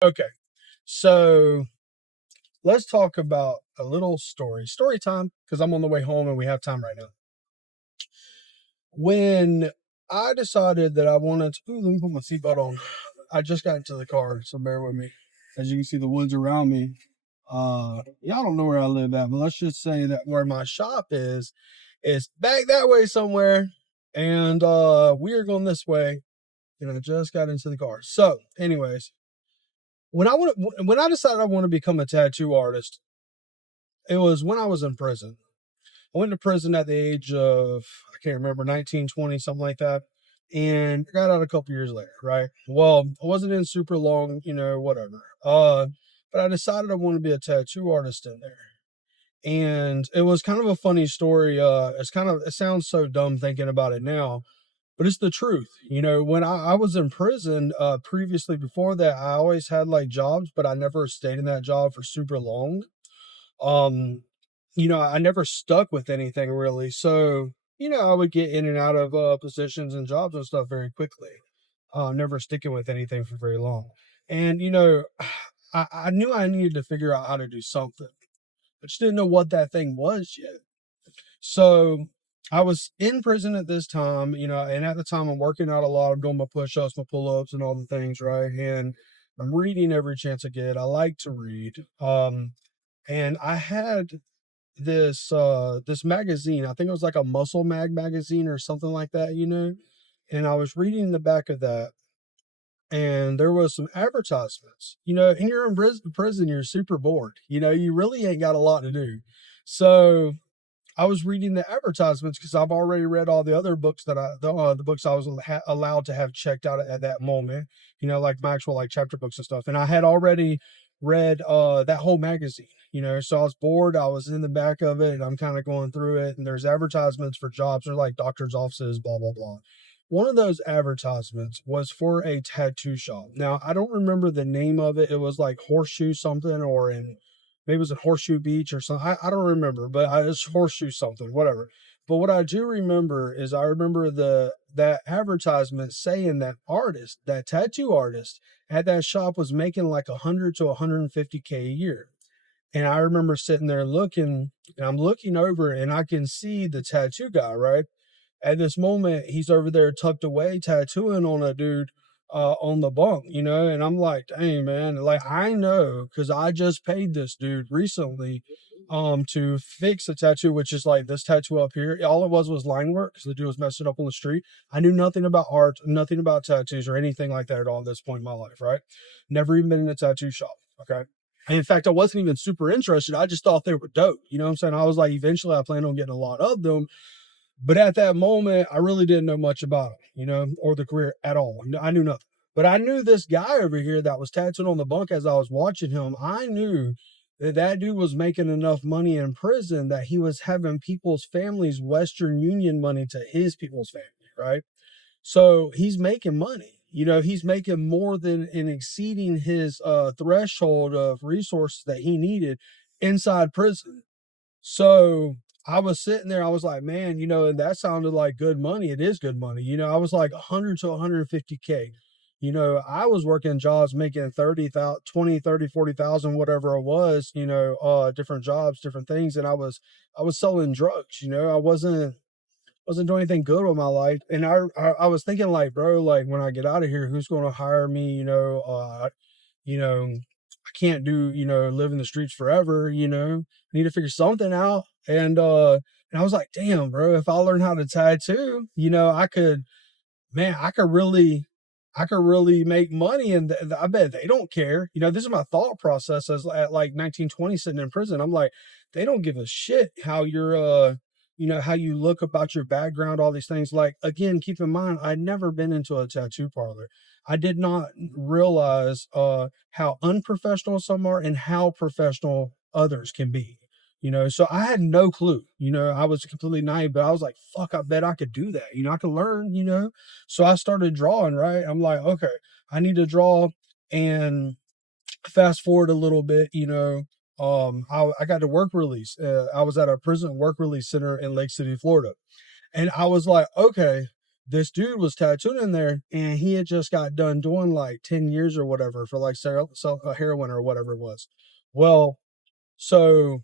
Okay, so let's talk about a little story time, because I'm on the way home and we have time right now. When I decided that I wanted to, ooh, let me put my seatbelt on. I just got into the car, so bear with me. As you can see, the woods around me. Y'all don't know where I live at, but let's just say that where my shop is back that way somewhere, and we are going this way. And I just got into the car. So, anyways, when I decided I want to become a tattoo artist, it was when I was in prison. I went to prison at the age of, I can't remember, 19, 20, something like that. And got out a couple years later, right? Well, I wasn't in super long, whatever. But I decided I wanted to be a tattoo artist in there. And it was kind of a funny story. It sounds so dumb thinking about it now, but it's the truth. When I was in prison, previously before that, I always had like jobs, but I never stayed in that job for super long. um I never stuck with anything really, so I would get in and out of positions and jobs and stuff very quickly, never sticking with anything for very long. And I knew I needed to figure out how to do something. I just didn't know what that thing was yet. So I was in prison at this time, and at the time I'm working out a lot. I'm doing my push-ups, my pull-ups, and all the things, right? And I'm reading every chance I get. I like to read. And I had this magazine. I think it was like a Muscle Mag magazine or something like that. And I was reading the back of that, and there was some advertisements. And you're in prison, you're super bored. You really ain't got a lot to do. So I was reading the advertisements because I've already read all the other books the books I was allowed to have checked out at that moment. Like my actual like chapter books and stuff. And I had already read that whole magazine. So I was bored. I was in the back of it, and I'm kind of going through it. And there's advertisements for jobs, or like doctors' offices, blah blah blah. One of those advertisements was for a tattoo shop. Now I don't remember the name of it. It was like Horseshoe something, or in maybe it was at Horseshoe Beach or something. I don't remember, but it's Horseshoe something, whatever. But what I do remember is I remember that advertisement saying that artist, that tattoo artist at that shop was making like 100 to 150K a year. And I remember sitting there looking, and I'm looking over, and I can see the tattoo guy, right? At this moment, he's over there tucked away tattooing on a dude on the bunk, and I'm like, dang, man, like I know because I just paid this dude recently to fix a tattoo, which is like this tattoo up here. All it was line work because the dude was messing up on the street. I knew nothing about art, nothing about tattoos or anything like that at all at this point in my life, right? Never even been in a tattoo shop. Okay. And in fact, I wasn't even super interested. I just thought they were dope. You know what I'm saying? I was like, eventually I plan on getting a lot of them, but at that moment, I really didn't know much about him, or the career at all. I knew nothing. But I knew this guy over here that was tattooed on the bunk as I was watching him. I knew that that dude was making enough money in prison that he was having people's families Western Union money to his people's family, right? So he's making money. He's making more than and exceeding his threshold of resources that he needed inside prison. So I was sitting there, I was like, man, and that sounded like good money. It is good money. I was like 100 to 150K. I was working jobs making 30,000, 20, 30, 40,000, whatever it was, different jobs, different things. And I was selling drugs. I wasn't doing anything good with my life. And I was thinking like, bro, like when I get out of here, who's going to hire me? I can't do, live in the streets forever, I need to figure something out. And I was like, damn, bro, if I learn how to tattoo, man, I could really make money. And I bet they don't care. This is my thought process as at like 1920 sitting in prison. I'm like, they don't give a shit how you're, how you look about your background, all these things. Like, again, keep in mind, I'd never been into a tattoo parlor. I did not realize how unprofessional some are and how professional others can be. So I had no clue. I was completely naive, but I was like, fuck, I bet I could do that. I could learn, so I started drawing, right? I'm like, okay, I need to draw. And fast forward a little bit, I got a work release. I was at a prison work release center in Lake City, Florida. And I was like, okay, this dude was tattooed in there, and he had just got done doing like 10 years or whatever for like heroin or whatever it was. Well, so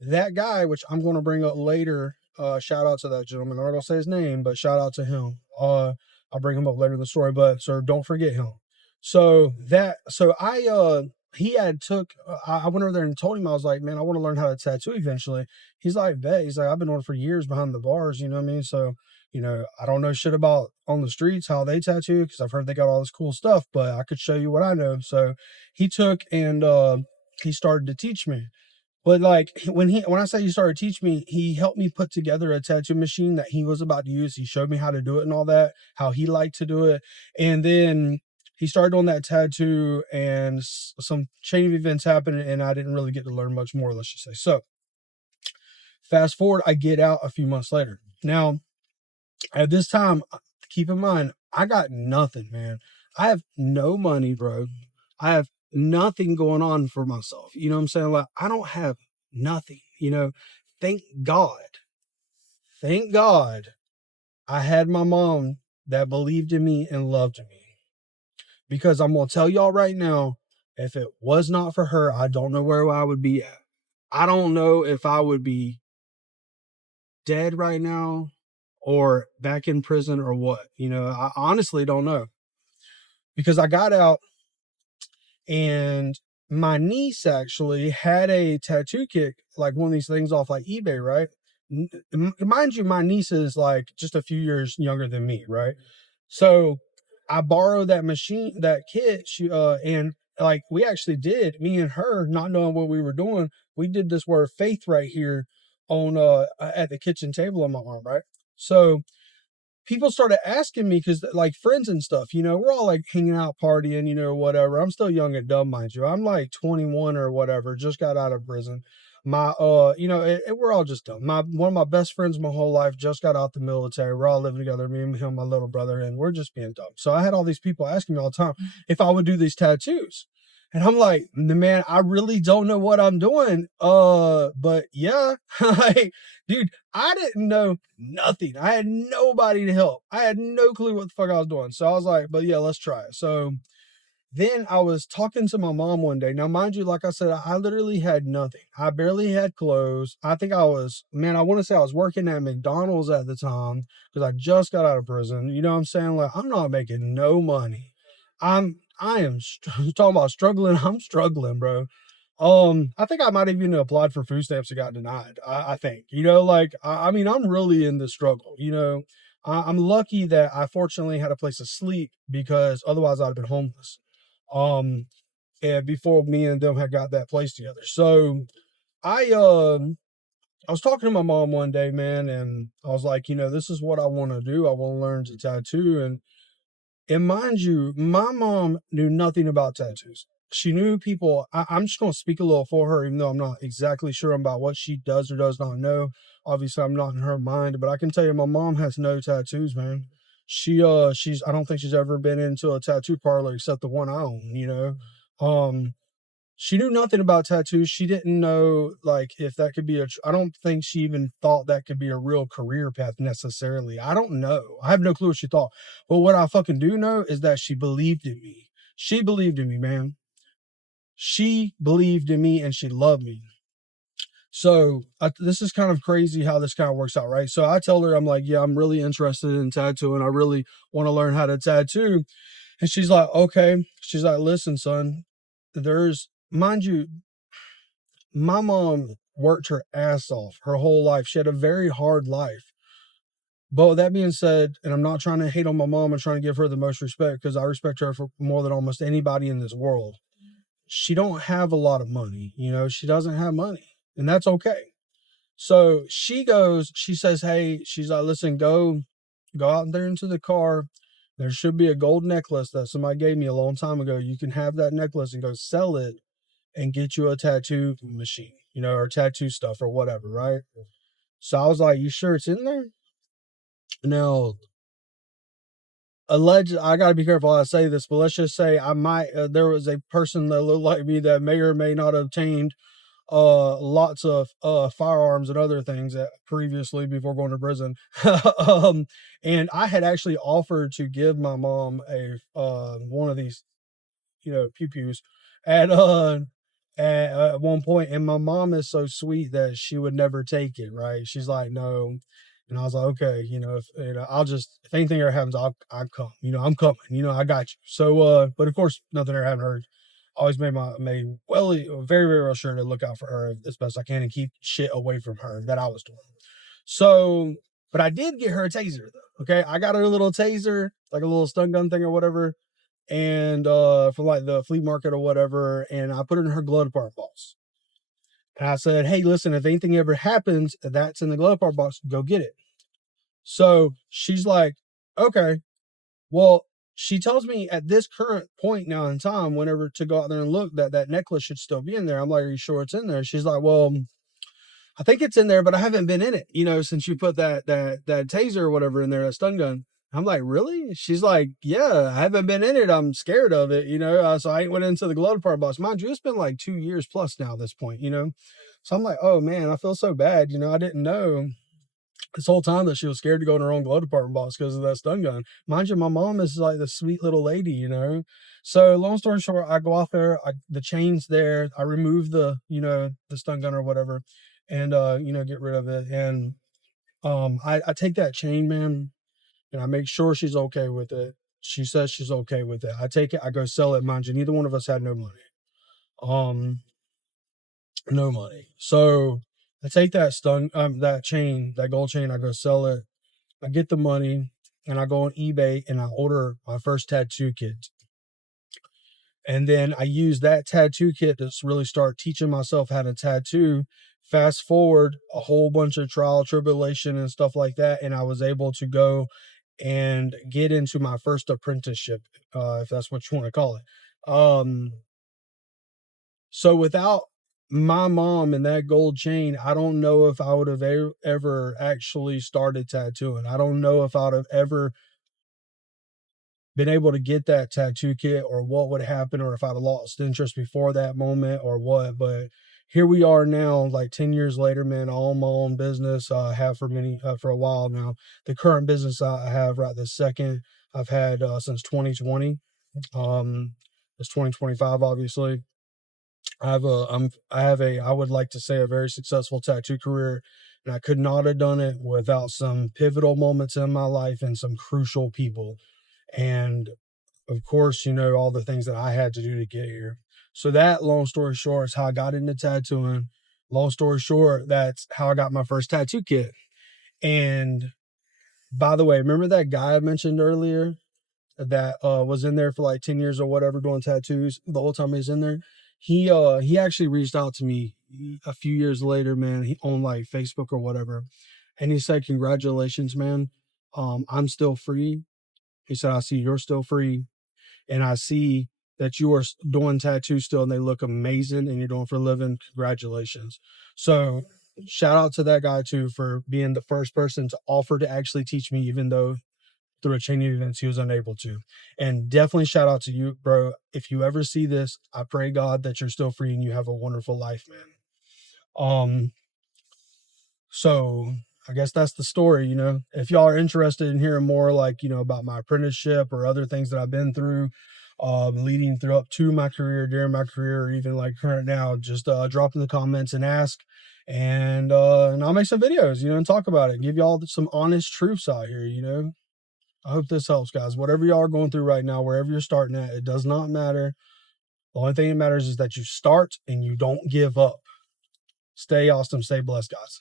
that guy, which I'm going to bring up later, shout out to that gentleman. I'm not going to say his name, but shout out to him. I'll bring him up later in the story, but so don't forget him. He had took, I went over there and told him, I was like, man, I want to learn how to tattoo eventually. He's like, bet. He's like, I've been doing it for years behind the bars, you know what I mean? So, I don't know shit about on the streets, how they tattoo, because I've heard they got all this cool stuff, but I could show you what I know. So he took and, he started to teach me. But like when I say he started teaching me, he helped me put together a tattoo machine that he was about to use. He showed me how to do it and all that, how he liked to do it. And then he started on that tattoo, and some chain of events happened, and I didn't really get to learn much more, let's just say. So fast forward, I get out a few months later. Now, at this time, keep in mind, I got nothing, man. I have no money, bro. I have nothing going on for myself. You know what I'm saying? Like, I don't have nothing, Thank God. Thank God I had my mom that believed in me and loved me. Because I'm going to tell y'all right now, if it was not for her, I don't know where I would be at. I don't know if I would be dead right now or back in prison or what. I honestly don't know. Because I got out, and my niece actually had a tattoo kit, like one of these things off like eBay, right? Mind you, my niece is like just a few years younger than me, right? So I borrowed that machine, that kit. And like we actually did, me and her, not knowing what we were doing, we did this word faith right here on at the kitchen table on my arm, right? So people started asking me, because like friends and stuff, we're all like hanging out, partying, whatever. I'm still young and dumb, mind you. I'm like 21 or whatever, just got out of prison. My we're all just dumb. One of my best friends my whole life just got out the military. We're all living together, me and him, my little brother, and we're just being dumb. So I had all these people asking me all the time if I would do these tattoos. And I'm like, man, I really don't know what I'm doing. But yeah, like, dude, I didn't know nothing. I had nobody to help. I had no clue what the fuck I was doing. So I was like, but yeah, let's try it. So then I was talking to my mom one day. Now, mind you, like I said, I literally had nothing. I barely had clothes. I think I want to say I was working at McDonald's at the time, because I just got out of prison. You know what I'm saying? Like, I'm not making no money. I am talking about struggling. I'm struggling, bro. I think I might have even applied for food stamps and got denied. I think, I mean, I'm really in the struggle, I'm lucky that I fortunately had a place to sleep, because otherwise I'd have been homeless. Um, and before me and them had got that place together. So I was talking to my mom one day, man, and I was like, this is what I want to do. I want to learn to tattoo. And mind you, my mom knew nothing about tattoos. She knew people. I'm just going to speak a little for her, even though I'm not exactly sure about what she does or does not know. Obviously, I'm not in her mind, but I can tell you, my mom has no tattoos, man. I don't think she's ever been into a tattoo parlor except the one I own. She knew nothing about tattoos. She didn't know, like, if that could be I don't think she even thought that could be a real career path necessarily. I don't know. I have no clue what she thought. But what I fucking do know is that she believed in me. She believed in me, man. She believed in me, and she loved me. So this is kind of crazy how this kind of works out, right? So I tell her, I'm like, yeah, I'm really interested in tattooing. I really want to learn how to tattoo. And she's like, okay. She's like, listen, son, mind you, my mom worked her ass off her whole life. She had a very hard life. But with that being said, and I'm not trying to hate on my mom, I'm trying to give her the most respect, because I respect her for more than almost anybody in this world. She don't have a lot of money, she doesn't have money, and that's okay. So she says, hey, she's like, listen, go out there into the car. There should be a gold necklace that somebody gave me a long time ago. You can have that necklace and go sell it and get you a tattoo machine, or tattoo stuff or whatever, right? So I was like, you sure it's in there? Now, I got to be careful how I say this, but let's just say there was a person that looked like me that may or may not have obtained lots of firearms and other things that previously before going to prison. And I had actually offered to give my mom a one of these, pew pews at one point, and my mom is so sweet that she would never take it. Right? She's like, no. And I was like, okay, if I'll just, if anything ever happens, I'll come. I'm coming. I got you. So, but of course, nothing ever happened to her. Always made very very well sure to look out for her as best I can and keep shit away from her that I was doing. So, but I did get her a taser though. Okay, I got her a little taser, like a little stun gun thing or whatever, and from like the flea market or whatever, and I put it in her glove department box. And I said, hey, listen, if anything ever happens, that's in the glove department box, go get it. So she's like, okay. Well, she tells me at this current point now in time, whenever to go out there and look, that necklace should still be in there. I'm like, are you sure it's in there? She's like, well, I think it's in there, but I haven't been in it, since you put that taser or whatever in there, a stun gun. I'm like, really? She's like, yeah, I haven't been in it. I'm scared of it, so I ain't went into the glove department box. Mind you, it's been like 2 years plus now at this point, So I'm like, oh man, I feel so bad. I didn't know this whole time that she was scared to go in her own glove department box because of that stun gun. Mind you, my mom is like the sweet little lady. So long story short, I go out there, the chain's there, I remove the stun gun or whatever, and get rid of it. And I take that chain, man, and I make sure she's okay with it. She says she's okay with it. I take it, I go sell it. Mind you, neither one of us had no money. No money. So I take that chain, that gold chain, I go sell it. I get the money and I go on eBay and I order my first tattoo kit. And then I use that tattoo kit to really start teaching myself how to tattoo. Fast forward a whole bunch of trial, tribulation, and stuff like that. And I was able to go and get into my first apprenticeship, if that's what you want to call it. So without my mom and that gold chain, I don't know if I would have ever actually started tattooing. I don't know if I would have ever been able to get that tattoo kit or what would happen or if I'd have lost interest before that moment or what. But here we are now, like 10 years later, man. I own my own business. I have for a while now. The current business I have right this second, I've had since 2020. It's 2025, obviously. I would like to say a very successful tattoo career, and I could not have done it without some pivotal moments in my life and some crucial people. And of course, all the things that I had to do to get here. So that, long story short, is how I got into tattooing. Long story short, that's how I got my first tattoo kit. And by the way, remember that guy I mentioned earlier that was in there for like 10 years or whatever doing tattoos the whole time he was in there? He actually reached out to me a few years later, man. He on like Facebook or whatever. And he said, congratulations, man. I'm still free. He said, I see you're still free. And I see that you are doing tattoos still and they look amazing and you're doing for a living. Congratulations. So shout out to that guy too for being the first person to offer to actually teach me, even though through a chain of events he was unable to. And definitely shout out to you, bro. If you ever see this, I pray God that you're still free and you have a wonderful life, man. So I guess that's the story. If y'all are interested in hearing more, like, about my apprenticeship or other things that I've been through, leading through up to my career, during my career, or even like current now, just drop in the comments and ask, and I'll make some videos, and talk about it, give y'all some honest truths out here. I hope this helps, guys. Whatever y'all are going through right now, wherever you're starting at, it does not matter. The only thing that matters is that you start and you don't give up. Stay awesome. Stay blessed, guys.